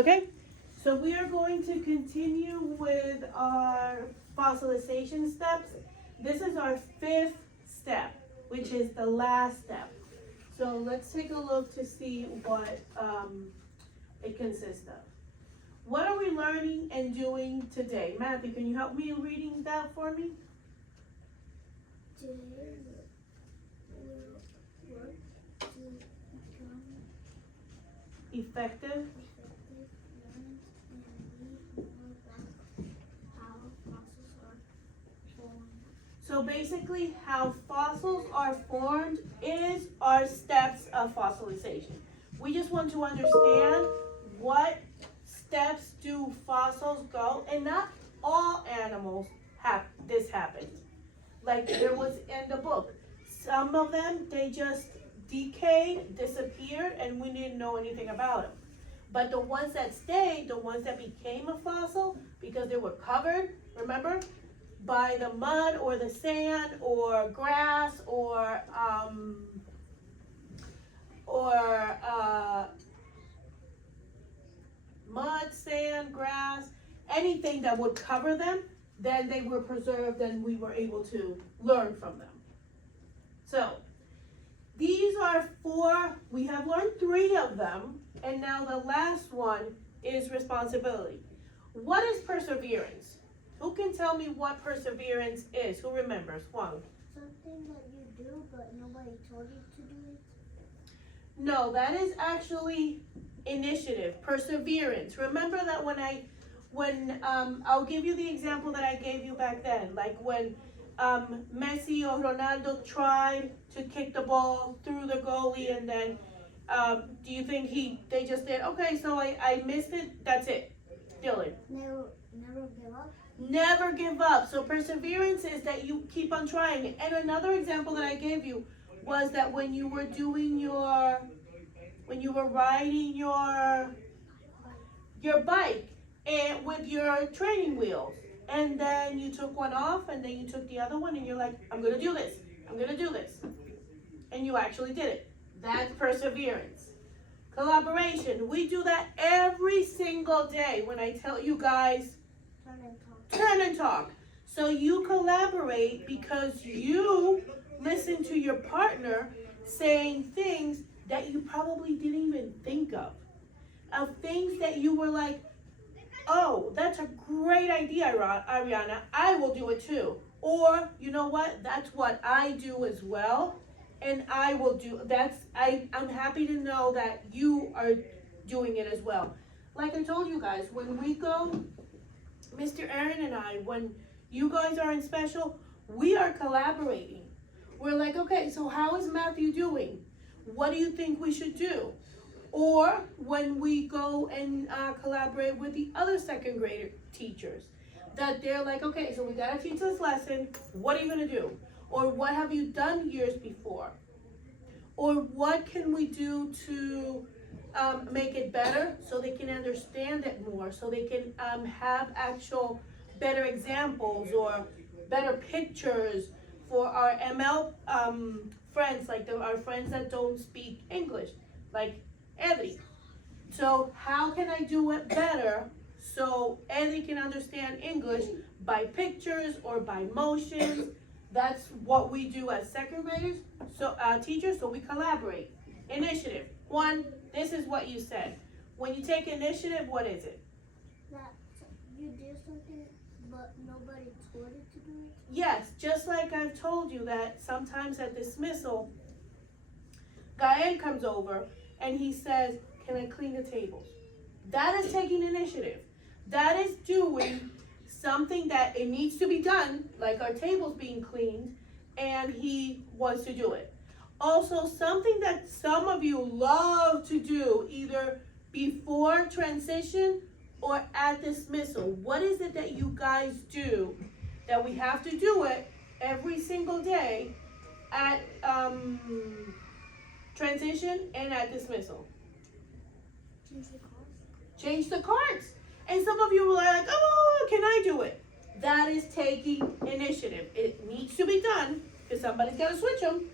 Okay, so we are going to continue with our fossilization steps. This is our fifth step, which is the last step. So let's take a look to see what it consists of. What are we learning and doing today? Matthew, can you help me reading that for me? Today we'll work to become Effective. effective, learn, and read more about how fossils are formed. So basically, how fossils are formed is our steps of fossilization. We just want to understand what steps do fossils go, and not all animals have this happens. Like there was in the book, some of them they just decayed, disappeared, and we didn't know anything about them. But the ones that stayed, the ones that became a fossil, because they were covered, remember, by the mud or the sand or grass or mud, sand, grass, anything that would cover them, then they were preserved and we were able to learn from them. So these are four, we have learned three of them, and now the last one is responsibility. What is perseverance? Who can tell me what perseverance is? Who remembers? Juan. Something that you do but nobody told you to do it. No, that is actually initiative, perseverance. Remember that when I'll give you the example that I gave you back then, like when Messi or Ronaldo tried to kick the ball through the goalie, and then do you think they just did, okay, so I missed it, that's it. Dylan. Never give up. Never give up. So perseverance is that you keep on trying. And another example that I gave you was that when you were riding your bike and with your training wheels, and then you took one off and then you took the other one and you're like, I'm gonna do this, and you actually did it. That's perseverance. Collaboration, we do that every single day when I tell you guys turn and talk. So you collaborate because you listen to your partner saying things that you probably didn't even think of things that you were like, oh, that's a great idea, Ariana, I will do it too. Or, you know what, that's what I do as well, and I will do, I'm happy to know that you are doing it as well. Like I told you guys, when we go, Mr. Aaron and I, when you guys are in special, we are collaborating. We're like, okay, so how is Matthew doing? What do you think we should do? Or when we go and collaborate with the other second grader teachers, that they're like, okay, so we gotta teach this lesson, what are you gonna do? Or what have you done years before? Or what can we do to make it better so they can understand it more, so they can have actual better examples or better pictures for our ML friends, like our friends that don't speak English, like Eddie. So how can I do it better so Eddie can understand English by pictures or by motions? That's what we do as second graders, so teachers, so we collaborate. Initiative. One, this is what you said. When you take initiative, what is it? That you do something but nobody told you to do it? Yes, just like I've told you that sometimes at dismissal, Gael comes over and he says, can I clean the tables? That is taking initiative. That is doing something that it needs to be done, like our tables being cleaned, and he wants to do it. Also, something that some of you love to do, either before transition or at dismissal. What is it that you guys do that we have to do it every single day at transition and at dismissal? Change the cards. Change the cards. And some of you were like, oh, can I do it? That is taking initiative. It needs to be done because somebody's got to switch them.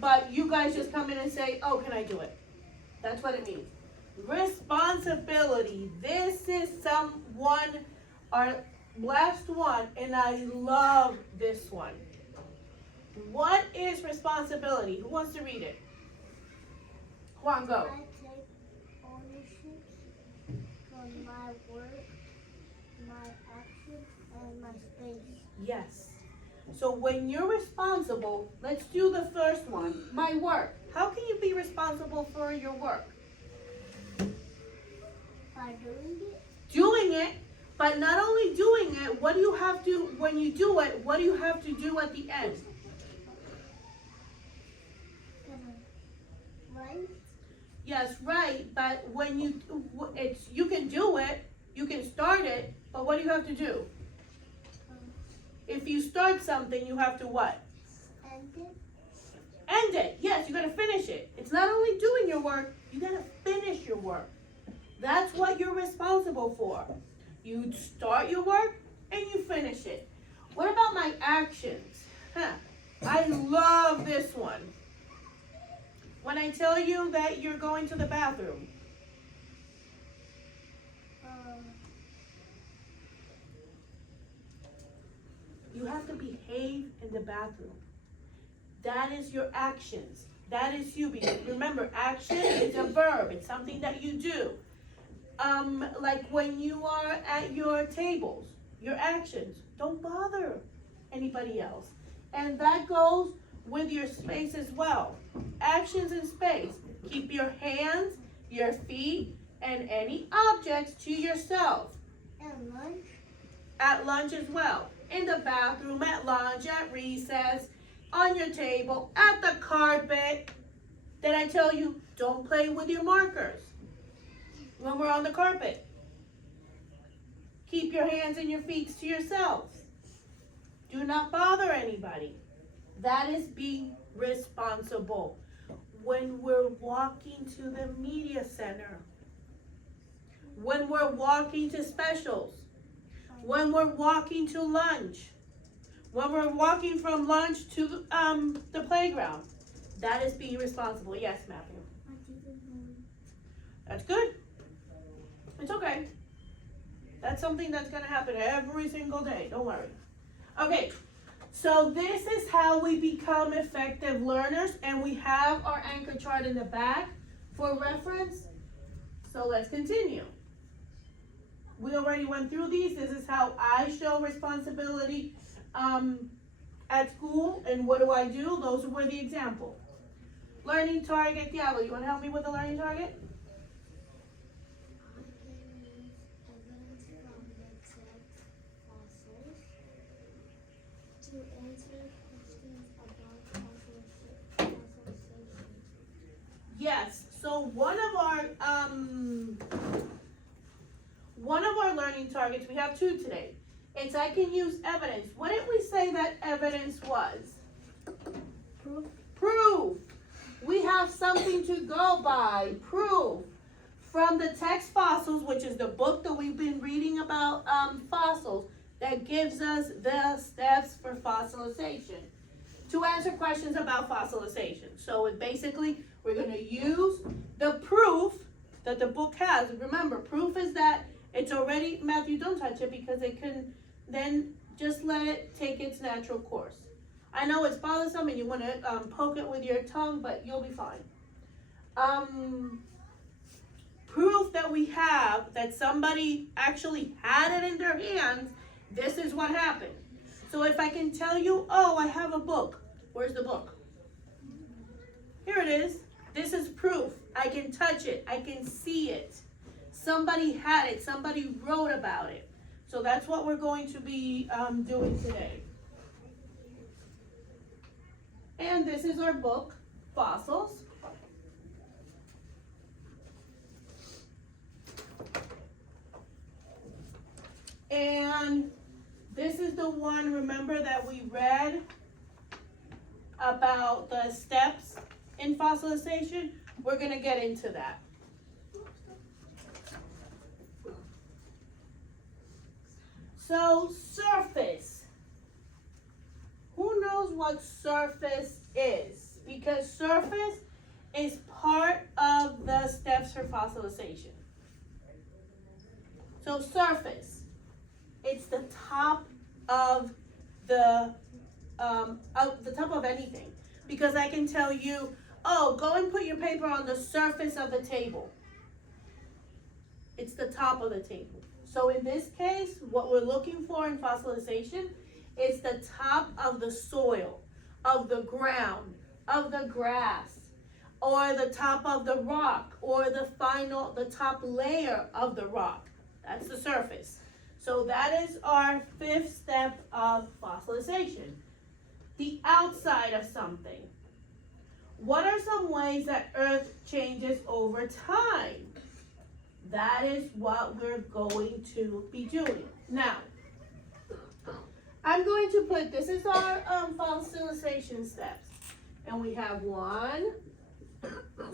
But you guys just come in and say, oh, can I do it? That's what it means. Responsibility. This is our last one, and I love this one. What is responsibility? Who wants to read it? Juan, go. I take ownership for my work, my action, and my space. Yes. So when you're responsible, let's do the first one. My work. How can you be responsible for your work? By doing it, Doing it, but not only doing it, what do you have to, when you do it, what do you have to do at the end? right? Yes, right, but when you can do it, you can start it, but what do you have to do? If you start something, you have to what? End it. End it. Yes, you gotta finish it. It's not only doing your work, you gotta finish your work. That's what you're responsible for. You start your work and you finish it. What about my actions? I love this one. When I tell you that you're going to the bathroom, you have to behave in the bathroom. That is your actions. That is you. Because remember, action is a verb. It's something that you do. Like when you are at your tables, your actions. Don't bother anybody else. And that goes with your space as well. Actions in space. Keep your hands, your feet, and any objects to yourself. And lunch. At lunch as well. In the bathroom, at lunch, at recess, on your table, at the carpet. Did I tell you, don't play with your markers when we're on the carpet? Keep your hands and your feet to yourselves. Do not bother anybody. That is being responsible. When we're walking to the media center, when we're walking to specials, when we're walking to lunch, when we're walking from lunch to the playground, that is being responsible. Yes, Matthew. That's good. It's okay. That's something that's going to happen every single day. Don't worry. Okay, so this is how we become effective learners, and we have our anchor chart in the back for reference. So let's continue. We already went through these. This is how I show responsibility at school, and what do I do? Those were the example. Learning target. Diablo, you want to help me with the learning target? To answer questions about fossilization. Yes. So one of our learning targets, we have two today. It's I can use evidence. What did we say that evidence was? Proof. Proof. We have something to go by. Proof. From the text Fossils, which is the book that we've been reading about fossils, that gives us the steps for fossilization to answer questions about fossilization. So basically, we're going to use the proof that the book has. Remember, proof is that it's already, Matthew, don't touch it because it can, then just let it take its natural course. I know it's bothersome and you want to poke it with your tongue, but you'll be fine. Proof that we have that somebody actually had it in their hands. This is what happened. So if I can tell you, oh, I have a book. Where's the book? Here it is. This is proof. I can touch it. I can see it. Somebody had it. Somebody wrote about it. So that's what we're going to be doing today. And this is our book, Fossils. And this is the one, remember, that we read about the steps in fossilization. We're going to get into that. So, surface. Who knows what surface is? Because surface is part of the steps for fossilization. So surface, it's the top of the top of anything. Because I can tell you, oh, go and put your paper on the surface of the table. It's the top of the table. So in this case, what we're looking for in fossilization is the top of the soil, of the ground, of the grass, or the top of the rock, or the top layer of the rock. That's the surface. So that is our fifth step of fossilization. The outside of something. What are some ways that Earth changes over time? That is what we're going to be doing. Now, I'm going to put, this is our fossilization steps. And we have 1,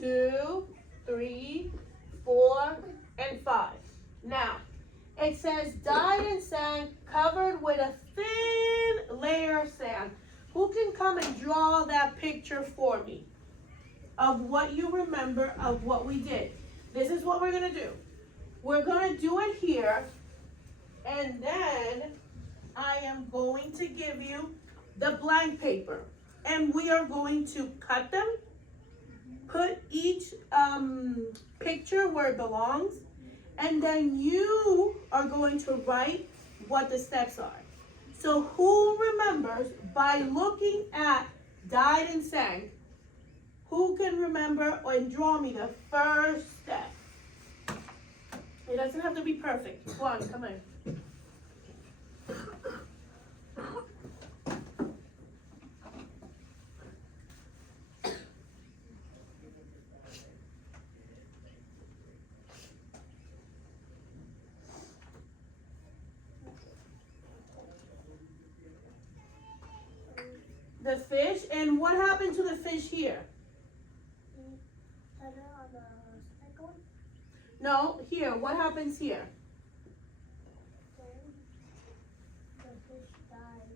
2, 3, 4, and 5. Now, it says dyed in sand covered with a thin layer of sand. Who can come and draw that picture for me of what you remember of what we did? This is what we're going to do. We're going to do it here, and then I am going to give you the blank paper, and we are going to cut them, put each picture where it belongs, and then you are going to write what the steps are. So who remembers by looking at dyed in sand, who can remember and draw me the first step? It doesn't have to be perfect. One, come in. The fish, and what happened to the fish here? Put it on the second one. No, here, what happens here? Then the fish died.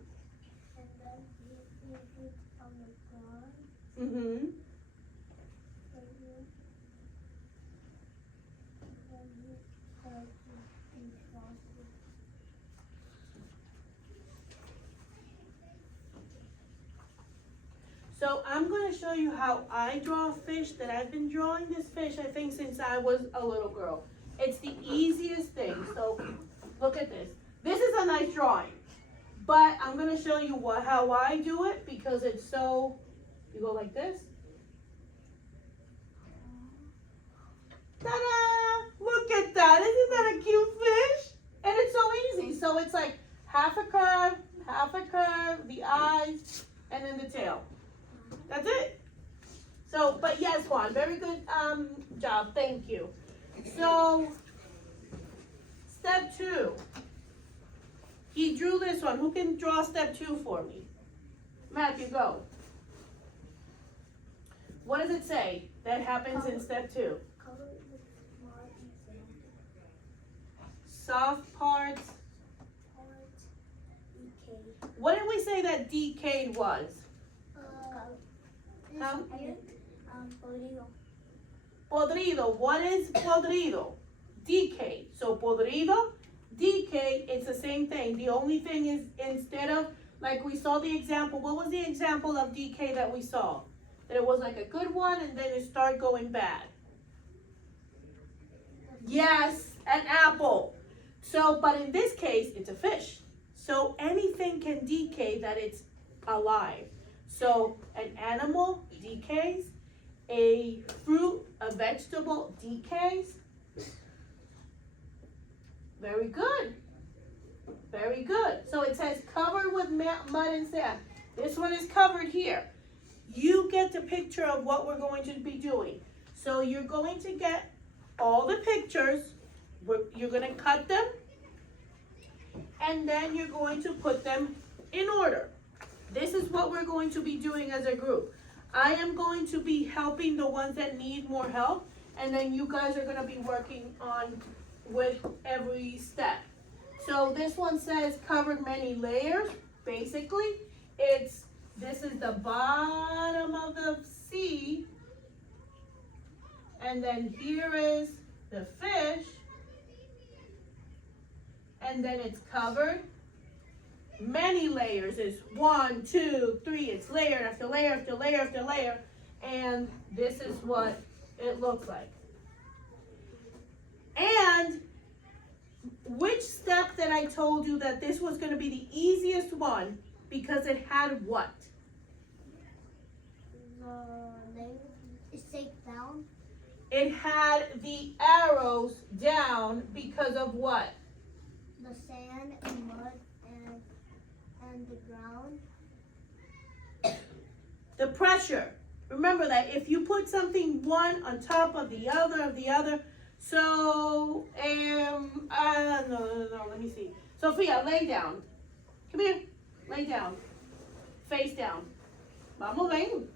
And then he hit on the ground. Mm-hmm. And then he started to defrost it. So I'm going to show you how I draw a fish that I've been drawing this fish, I think, since I was a little girl. It's the easiest thing. So look at this. This is a nice drawing, but I'm going to show you how I do it because it's so, you go like this. Ta-da! Look at that. Isn't that a cute fish? And it's so easy. So it's like half a curve, the eyes, and then the tail. That's it. So, but yes, Juan, very good job. Thank you. So, step 2. He drew this one. Who can draw step 2 for me? Matthew, go. What does it say that happens in step 2? Cover it with mud and sand. Soft parts. Parts decay. What did we say that decayed was? This Huh? here, podrido. Podrido. What is podrido? Decay. So podrido, decay, it's the same thing. The only thing is instead of, like we saw the example, what was the example of decay that we saw? That it was like a good one and then it started going bad. Yes, an apple. So, but in this case, it's a fish. So anything can decay that it's alive. So an animal decays, a fruit, a vegetable decays. Very good. Very good. So it says covered with mud and sand. This one is covered here. You get the picture of what we're going to be doing. So you're going to get all the pictures. You're going to cut them. And then you're going to put them in order. This is what we're going to be doing as a group. I am going to be helping the ones that need more help, and then you guys are going to be working on with every step. So this one says covered many layers. Basically, this is the bottom of the sea, And then here is the fish. And then it's covered. Many layers. It's 1, 2, 3. It's layer after layer after layer after layer. And this is what it looks like. And which step that I told you that this was going to be the easiest one because it had what? The layer is take down. It had the arrows down because of what? The sand and mud and the ground. The pressure. Remember that if you put something one on top of the other, so, no, let me see. Sophia, lay down. Come here, lay down. Face down. Vamos, ven.